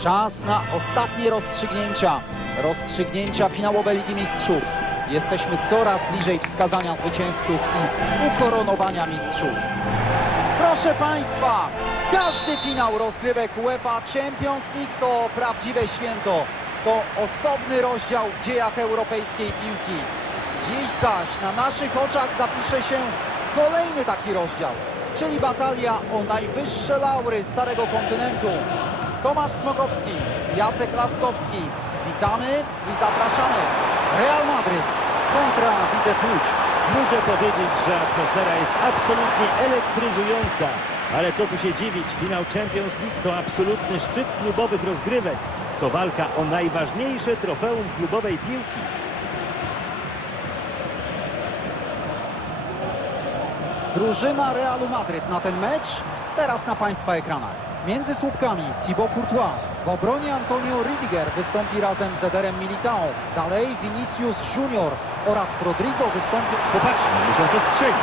Czas na ostatnie rozstrzygnięcia. Rozstrzygnięcia finałowe Ligi Mistrzów. Jesteśmy coraz bliżej wskazania zwycięzców i ukoronowania mistrzów. Proszę Państwa, każdy finał rozgrywek UEFA Champions League to prawdziwe święto. To osobny rozdział w dziejach europejskiej piłki. Dziś zaś na naszych oczach zapisze się kolejny taki rozdział, czyli batalia o najwyższe laury Starego Kontynentu. Tomasz Smokowski, Jacek Laskowski. Witamy i zapraszamy. Real Madryt kontra Widzew Łódź. Muszę powiedzieć, że atmosfera jest absolutnie elektryzująca. Ale co tu się dziwić, finał Champions League to absolutny szczyt klubowych rozgrywek. To walka o najważniejsze trofeum klubowej piłki. Drużyna Realu Madryt na ten mecz teraz na Państwa ekranach. Między słupkami Thibaut Courtois. W obronie Antonio Rüdiger wystąpi razem z Ederem Militao. Dalej Vinicius Junior oraz Rodrigo wystąpi Popatrzmy, muszą to strzelić.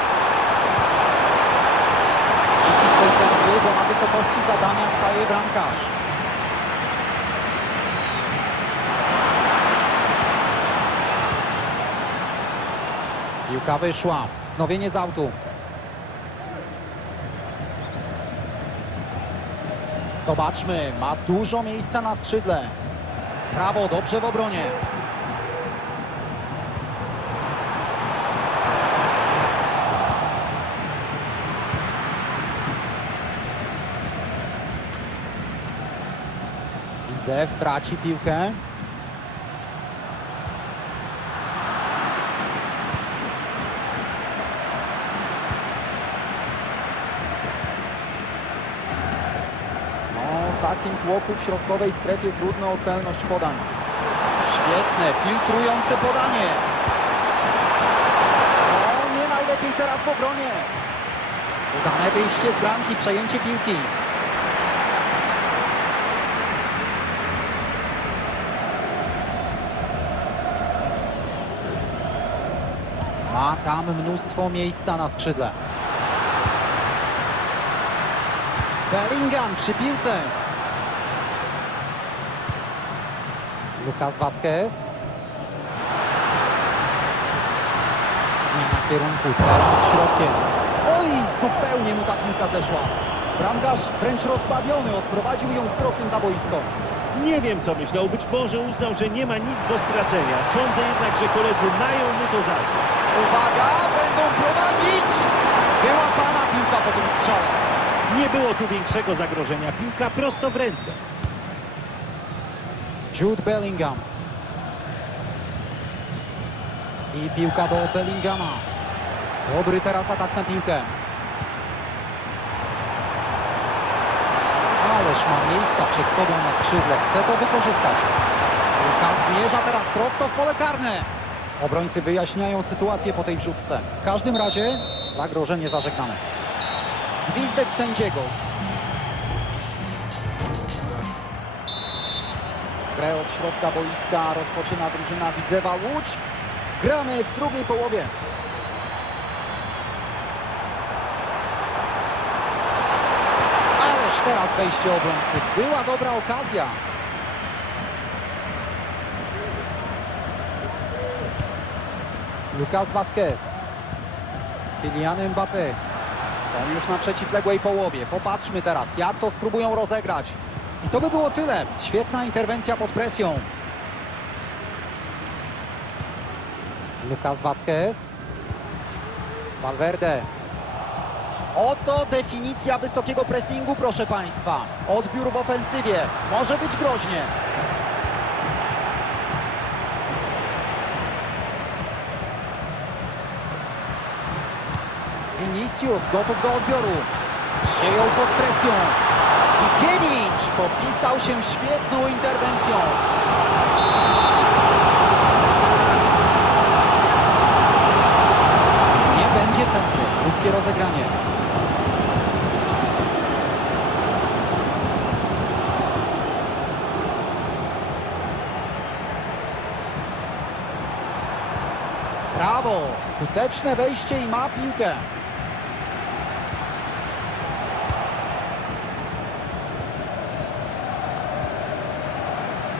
centry, bo na wysokości zadania staje bramkarz. Piłka wyszła. Wznowienie z autu. Zobaczmy, ma dużo miejsca na skrzydle. Prawo, dobrze w obronie. Widzew traci piłkę. No, w takim tłoku w środkowej strefie trudno o celność podań. Świetne, filtrujące podanie. No, nie najlepiej teraz w obronie. Udane wyjście z bramki, przejęcie piłki. Ma tam mnóstwo miejsca na skrzydle. Bellingham przy piłce. Lucas Vazquez. Zmiana kierunku, teraz środkiem. Oj, zupełnie mu ta piłka zeszła. Bramkarz wręcz rozbawiony odprowadził ją wzrokiem za boisko. Nie wiem, co myślał. Być może uznał, że nie ma nic do stracenia. Sądzę jednak, że koledzy mają mu to za złe. Uwaga, będą prowadzić! Wyłapana piłka po tym strzale. Nie było tu większego zagrożenia. Piłka prosto w ręce. Jude Bellingham. I piłka do Bellingama. Dobry teraz atak na piłkę. Ależ ma miejsca przed sobą na skrzydle. Chce to wykorzystać. Piłka zmierza teraz prosto w pole karne. Obrońcy wyjaśniają sytuację po tej wrzutce. W każdym razie zagrożenie zażegnane. Gwizdek sędziego. Grę od środka boiska rozpoczyna drużyna Widzewa Łódź. Gramy w drugiej połowie. Ależ teraz wejście obrońcy. Była dobra okazja. Lucas Vazquez. Kylian Mbappé. Są już na przeciwległej połowie. Popatrzmy teraz, jak to spróbują rozegrać. I to by było tyle. Świetna interwencja pod presją. Lucas Vazquez. Valverde. Oto definicja wysokiego pressingu, proszę Państwa. Odbiór w ofensywie. Może być groźnie. Vinicius gotów do odbioru. Przyjął pod presją. Ikiewicz popisał się świetną interwencją. Nie będzie centry. Krótkie rozegranie. Brawo! Skuteczne wejście i ma piłkę.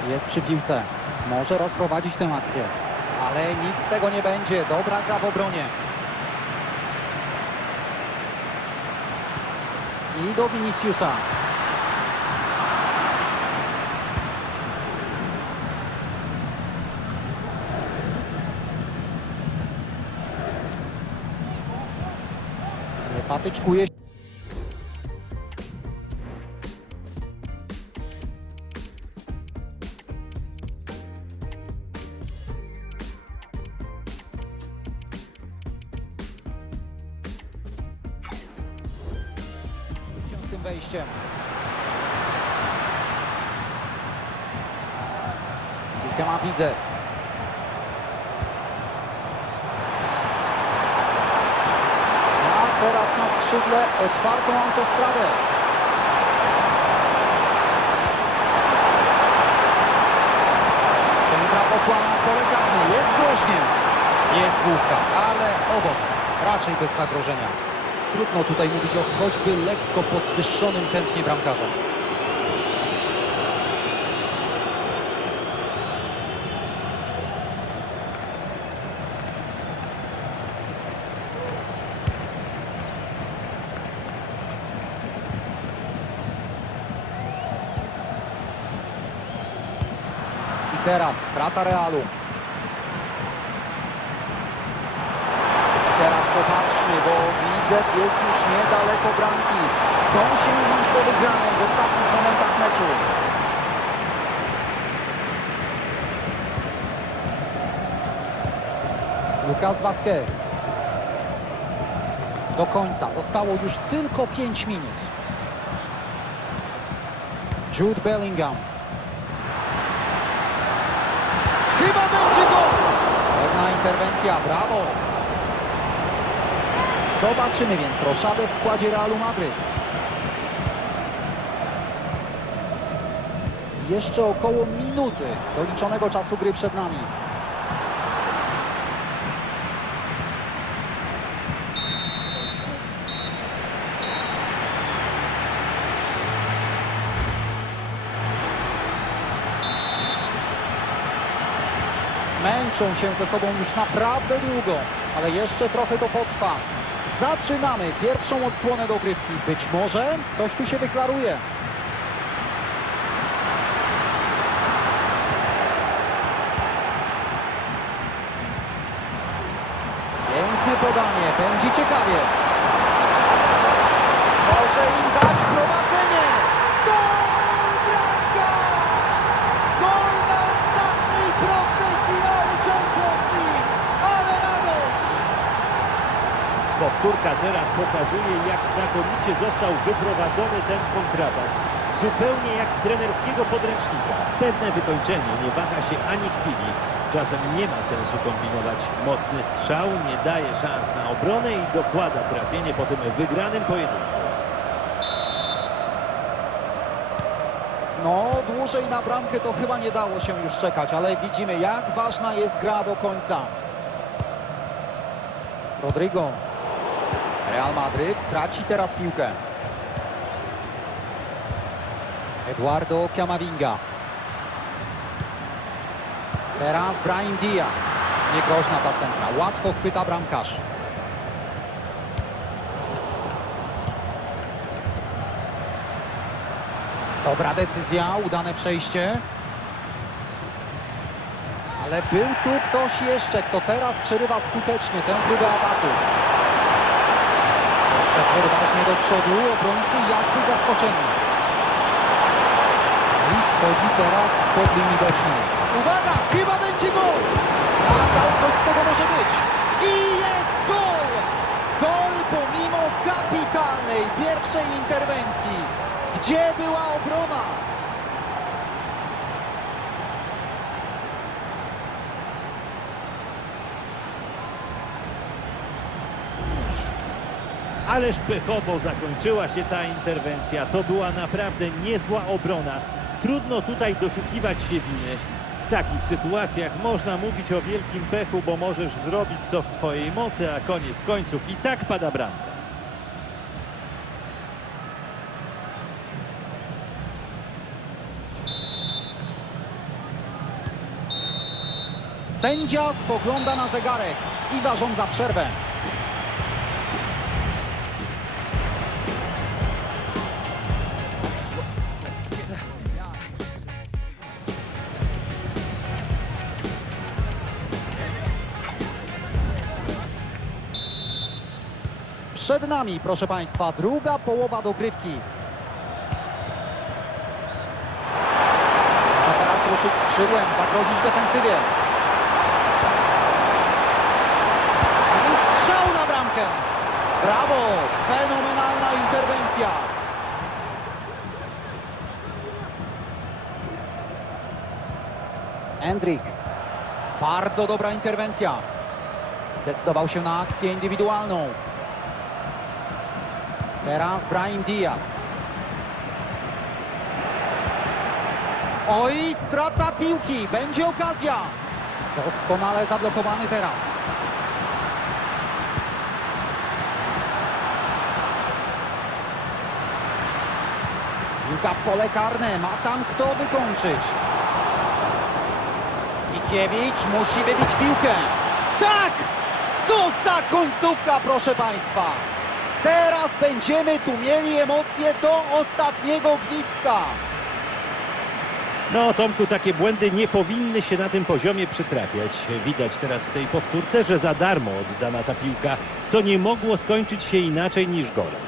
Jest przy piłce. Może rozprowadzić tę akcję. Ale nic z tego nie będzie. Dobra gra w obronie. I do Viniciusa. Patyczkuje wejściem. Piłkę ma Widzew. A teraz na skrzydle otwartą autostradę. Centra posłana w pole karne. Jest groźnie. Jest główka, ale obok. Raczej bez zagrożenia. Trudno tutaj mówić o choćby lekko podwyższonym tętnie bramkarza. I teraz strata Realu. Teraz popatrzmy, bo Widzew jest już niedaleko bramki. Chcą sięgnąć po wygraną w ostatnich momentach meczu. Lucas Vazquez. Do końca zostało już tylko 5 minut. Jude Bellingham. Chyba będzie gol! Pewna interwencja, brawo! Zobaczymy więc roszadę w składzie Realu Madryt. Jeszcze około minuty doliczonego czasu gry przed nami. Męczą się ze sobą już naprawdę długo, ale jeszcze trochę to potrwa. Zaczynamy pierwszą odsłonę dogrywki. Być może coś tu się wyklaruje. Piękne podanie, będzie ciekawie. Może im dać prowadzenie. Gol! Bramka! Gol na ostatniej prostej finały Champions League! Ale radość! Teraz pokazuje, jak znakomicie został wyprowadzony ten kontratak. Zupełnie jak z trenerskiego podręcznika. Pewne wykończenie nie waha się ani chwili. Czasem nie ma sensu kombinować. Mocny strzał nie daje szans na obronę i dokłada trafienie po tym wygranym pojedynku. No, dłużej na bramkę to chyba nie dało się już czekać, ale widzimy, jak ważna jest gra do końca. Rodrigo. Real Madryt traci teraz piłkę. Eduardo Camavinga. Teraz Brahim Diaz. Niegroźna ta centra. Łatwo chwyta bramkarz. Dobra decyzja, udane przejście. Ale był tu ktoś jeszcze, kto teraz przerywa skutecznie tę próbę ataku. Odważnie do przodu, obrońcy jakby zaskoczeni. I schodzi teraz spod linii bocznej. Uwaga, chyba będzie gol! Nadal coś z tego może być. I jest gol! Gol pomimo kapitalnej pierwszej interwencji. Gdzie była obrona? Ależ pechowo zakończyła się ta interwencja. To była naprawdę niezła obrona. Trudno tutaj doszukiwać się winy. W takich sytuacjach można mówić o wielkim pechu, bo możesz zrobić co w twojej mocy, a koniec końców i tak pada bramka. Sędzia spogląda na zegarek i zarządza przerwę. Przed nami, proszę Państwa, druga połowa dogrywki. Może teraz ruszyć skrzydłem, zagrozić defensywie. I strzał na bramkę. Brawo! Fenomenalna interwencja. Endrik. Bardzo dobra interwencja. Zdecydował się na akcję indywidualną. Teraz Brahim Diaz. Oj, strata piłki. Będzie okazja. Doskonale zablokowany teraz. Piłka w pole karne. Ma tam kto wykończyć. Mikiewicz musi wybić piłkę. Tak! Co za końcówka, proszę Państwa! Teraz będziemy tu mieli emocje do ostatniego gwizdka. No, Tomku, takie błędy nie powinny się na tym poziomie przytrafiać. Widać teraz w tej powtórce, że za darmo oddana ta piłka. To nie mogło skończyć się inaczej niż golem.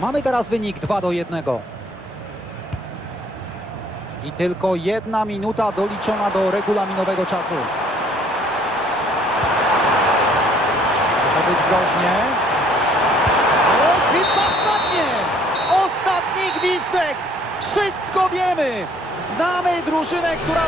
Mamy teraz wynik 2 do 1. I tylko jedna minuta doliczona do regulaminowego czasu. Może być groźnie. Chyba wpadnie! Ostatni gwizdek! Wszystko wiemy! Znamy drużynę, która